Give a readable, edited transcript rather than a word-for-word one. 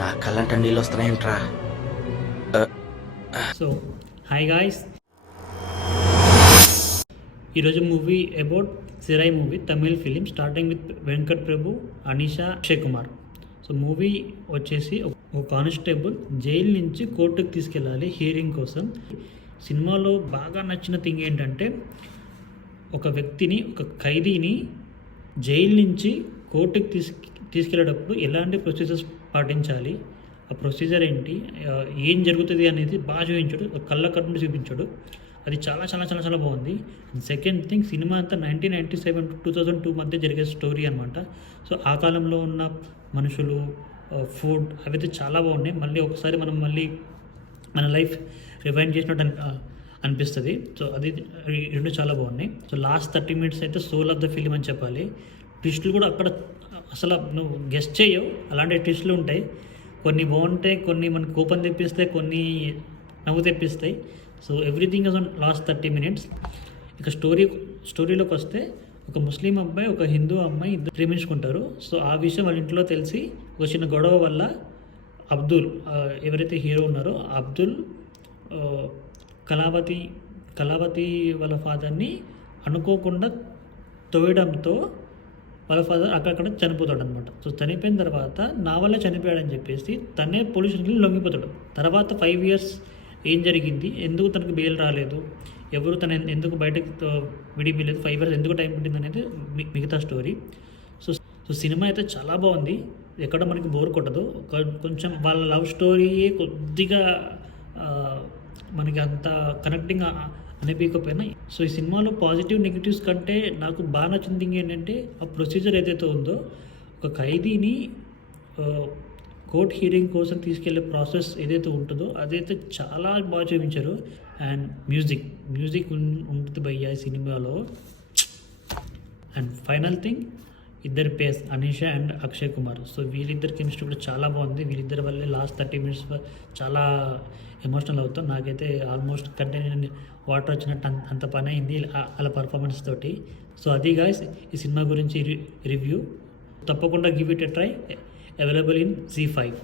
నా కళ్ళంట నీళ్ళు వస్తున్నాయంట్రా. So hi guys, ఈరోజు movie about సిరాయి movie, Tamil film, starting with Venkat Prabhu, Anisha, Akshay Kumar. So movie వచ్చేసి ఒక కానిస్టేబుల్ జైలు నుంచి కోర్టుకు తీసుకెళ్ళాలి హియరింగ్ కోసం. సినిమాలో బాగా నచ్చిన థింగ్ ఏంటంటే, ఒక వ్యక్తిని, ఒక ఖైదీని జైలు నుంచి కోర్టుకు తీసుకెళ్ళేటప్పుడు ఎలాంటి ప్రొసీజర్స్ పాటించాలి, ఆ ప్రొసీజర్ ఏంటి, ఏం జరుగుతుంది అనేది బాగా చూపించాడు, కళ్ళ కట్టు చూపించాడు. అది చాలా చాలా చాలా చాలా బాగుంది. అండ్ సెకండ్ థింగ్, సినిమా అంతా 1997 to 2002 మధ్య జరిగే స్టోరీ అనమాట. సో ఆ కాలంలో ఉన్న మనుషులు, ఫుడ్, అవైతే చాలా బాగున్నాయి. మళ్ళీ ఒకసారి మనం మన లైఫ్ రివైండ్ చేసినట్టు అనిపిస్తుంది. సో అది రెండు చాలా బాగున్నాయి. సో లాస్ట్ 30 minutes అయితే సోల్ ఆఫ్ ద ఫిలిం అని చెప్పాలి. ట్విస్టులు కూడా అక్కడ అసలు నువ్వు గెస్ట్ చేయవు, అలాంటి ట్విస్టులు ఉంటాయి. కొన్ని బాగుంటాయి, కొన్ని మనకు కోపం తెప్పిస్తాయి, కొన్ని నవ్వు తెప్పిస్తాయి. So everything is on last 30 minutes. ఇక స్టోరీలోకి వస్తే, ఒక ముస్లిం అబ్బాయి, ఒక హిందూ అమ్మాయి ఇద్దరు ప్రేమించుకుంటారు. సో ఆ విషయం వాళ్ళ ఇంట్లో తెలిసి ఒక చిన్న గొడవ వల్ల అబ్దుల్, ఎవరైతే హీరో ఉన్నారో అబ్దుల్, కళావతి వాళ్ళ ఫాదర్ని అనుకోకుండా తోయడంతో వాళ్ళ ఫాదర్ అక్కడక్కడ చనిపోతాడు అనమాట. సో చనిపోయిన తర్వాత నా వల్ల చనిపోయాడని చెప్పేసి తనే పోలీసులకి లొంగిపోతాడు. తర్వాత 5 years ఏం జరిగింది, ఎందుకు తనకు బెయిల్ రాలేదు, ఎవరు తన ఎందుకు బయటకు విడిపోలేదు, 5 years ఎందుకు టైం పట్టింది అనేది మిగతా స్టోరీ. సో సినిమా అయితే చాలా బాగుంది, ఎక్కడ మనకి బోర్ కొట్టదు. కొంచెం వాళ్ళ లవ్ స్టోరీయే కొద్దిగా మనకి అంత కనెక్టింగ్ అనిపించకపోయినా. సో ఈ సినిమాలో పాజిటివ్ నెగిటివ్స్ కంటే నాకు బాగా నచ్చిన థింగ్ ఏంటంటే, ఆ ప్రొసీజర్ ఏదైతే ఉందో, ఒక ఖైదీని కోర్ట్ హియరింగ్ కోసం తీసుకెళ్లే ప్రాసెస్ ఏదైతే ఉంటుందో అదైతే చాలా బాగా చూపించారు. అండ్ మ్యూజిక్ ఉంటుంది భయ్యా ఈ సినిమాలో. అండ్ ఫైనల్ థింగ్, ఇద్దరి pairs Anisha and Akshay Kumar. So వీళ్ళిద్దరి కెమిస్ట్రీ కూడా చాలా బాగుంది. వీళ్ళిద్దరి వల్లే లాస్ట్ 30 minutes చాలా ఎమోషనల్ అవుతాం. నాకైతే ఆల్మోస్ట్ కంటెంట్ వాటర్ వచ్చినట్టు అంత పని అయింది అలా పర్ఫార్మెన్స్ తోటి. సో అది గాయ్స్ ఈ సినిమా గురించి రివ్యూ. తప్పకుండా give it a try. Available in ZEE5.